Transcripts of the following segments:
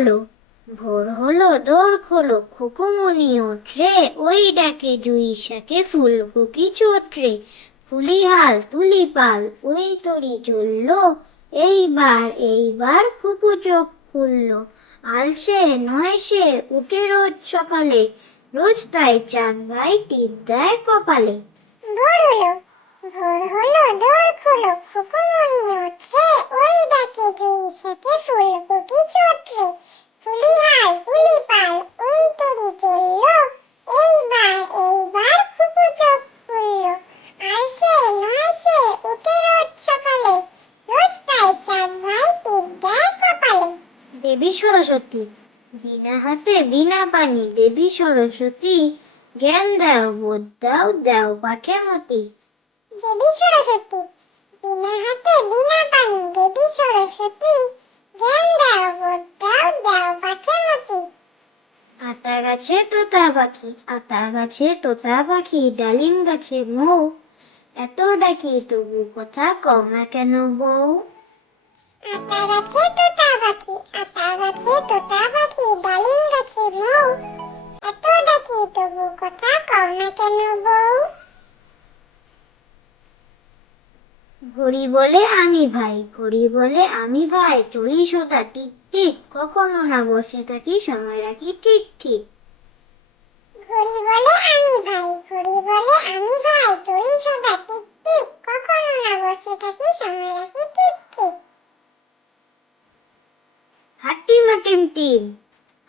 খোলো। ভোর হলো দোর খোলো, খুকুমনি ওঠরে, ওই ডাকে জুই শাকে ফুলকুকি চোটরে। ফুলি হাল তুলি পাল, ওই তরি চললো, এইবার খুকু চোখ খুললো। আলসে নয় সে, উঠে রোজ সকালে, রোজ তাই চাঁদ ভাই টিপ দেয় কপালে। ভোর হলো দোর খোলো, খুকুমনি ওঠরে, ওই ডাকে জুই শাকে ফুলকুকি চোটরে। ফুলি হাল তুলি পাল, ওই তরি চললো, এইবার খুকু চোখ খুললো। আলসে নয় সে, উঠে রোজ সকালে, রোজ তাই চাঁদ ভাই টিপ দেয় কপালে। দেবী সরস্বতী, বিনা হাতে বিনা পানি, দেবী সরস্বতী, জ্ঞান দাও বোধ দাও, দাও পাঠে মতি। দেবী সরস্বতী, বিনা হাতে বিনা পানি, দেবী সরস্বতী, জ্ঞান দাও বোধ দাও, দাও পাঠে মতি। আতা গাছে তোতা পাখি, আতা গাছে তোতা পাখি, ডালিম গাছে মৌ, এত ডাকি তবু কথা কও না কেন বউ। আতা গাছে তোতা পাখি, আতা গাছে তোতা পাখি, ডালিম গাছে মৌ, এত ডাকি তবু কথা কও না কেন বউ। ঘড়ি বলে আমি ভাই, ঘড়ি বলে আমি ভাই, চলি সদা টিক টিক, কখনো না বসে থাকি, সময় রাখি ঠিক ঠিক। ঘড়ি বলে আমি ভাই, ঘড়ি বলে আমি ভাই, চলি সদা টিক টিক, কখনো না বসে থাকি, সময় রাখি ঠিক ঠিক। হাট্টিমা টিম টিম,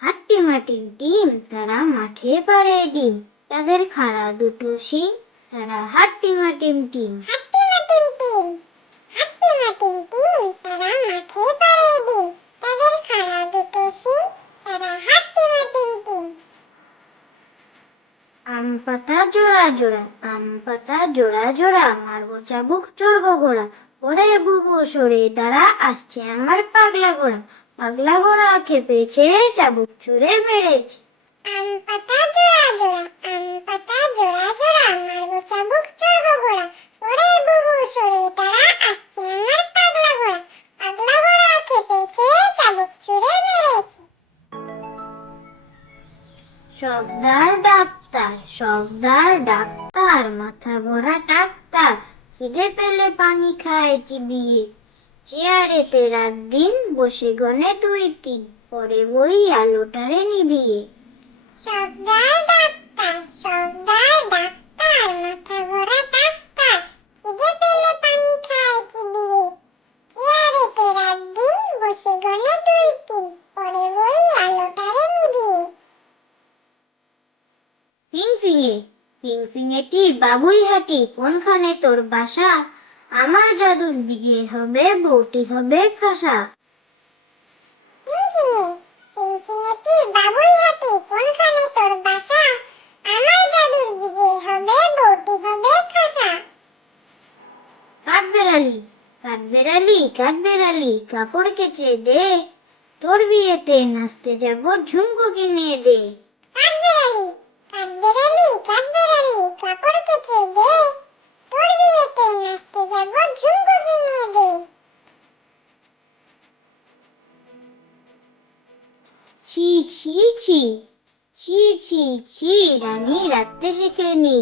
হাট্টিমা টিম টিম, তারা মাঠে পাড়ে ডিম, তাদের খাড়া দুটো শিং, তারা হাট্টিমা টিম টিম। হাট্টিমা টিম টিম, হাট্টিমা টিম টিম, তারা মাঠে পাড়ে ডিম, তাদের খাড়া দুটো শিং, তারা হাট্টিমা টিম টিম। আম পাতা জোড়া জোড়া, আম পাতা জোড়া জোড়া, মারবো চাবুক চড়বো ঘোড়া, ওরে বুবু সরে দাঁড়া, আসছে আমার পাগলা ঘোড়া, পাগলা ঘোড়া খেপেছে, চাবুক ছুঁড়ে মেরেছে। আম পাতা জোড়া জোড়া, আম পাতা জোড়া জোড়া, মারবো চাবুক চড়বো ঘোড়া, ওরে বুবু সরে দাঁড়া, আসছে আমার পাগলা ঘোড়া, পাগলা ঘোড়া খেপেছে, চাবুক ছুঁড়ে মেরেছে। সর্দার ডাক্তার, সর্দার ডাক্তার, মাথা ভরা ডাক্তার, খিদে পেলে পানি খায় চিবিয়ে, চেয়ারেতে রাত দিন বসে গনে দুই তিন, পরে বই আলোটারে নিভিয়ে। সর্দার ডাক্তার, সর্দার ডাক্তার, মাথা ভরা ডাক্তার, খিদে পেলে পানি খায় চিবিয়ে, চেয়ারেতে রাত দিন বসে গনে দুই তিন, পরে বই আলোটারে নিভিয়ে। ফিংফিঙে, ফিংফিঙেটি বাবুই হাটি, কোনখানে তোর বাসা, আমার জাদুর বিয়ে হবে, বউটি হবে খাসা। ফিনফিনে, ফিনফিনেটি বাবুই হাটি, কোনখানে তোর বাসা, আমার জাদুর বিয়ে হবে, বউটি হবে খাসা। কাঠবেড়ালি, কাঠবেড়ালি, কাঠবেড়ালি, কাপড় কেচে দে, তোর বিয়েতে নাচতে যাব, ঝুমকো কিনে দে। কাঠবেড়ালি, কাঠবেড়ালি, কাঠবেড়ালি, কাপড় কেচে দে, তোর বিয়েতে নাচতে যাব, ঝুমকো কিনে দে। ছি ছি ছি, ছি ছি ছি, রানী রাখতে শেখেনি,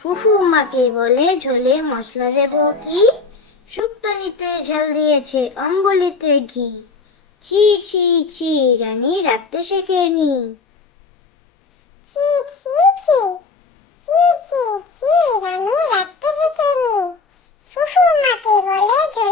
ফুফু মাকে বলে ঝোলে মশলা দেব কি, শুক্তানিতে ঝাল দিয়েছে, অম্বলিতে ঘি, ছি ছি ছি, রানী রাখতে শেখেনি। ছি ছি ছি, ছি ছি ছি, রানী রাখতে শেখেনি, ফুফু মাকে বলে ঝোলে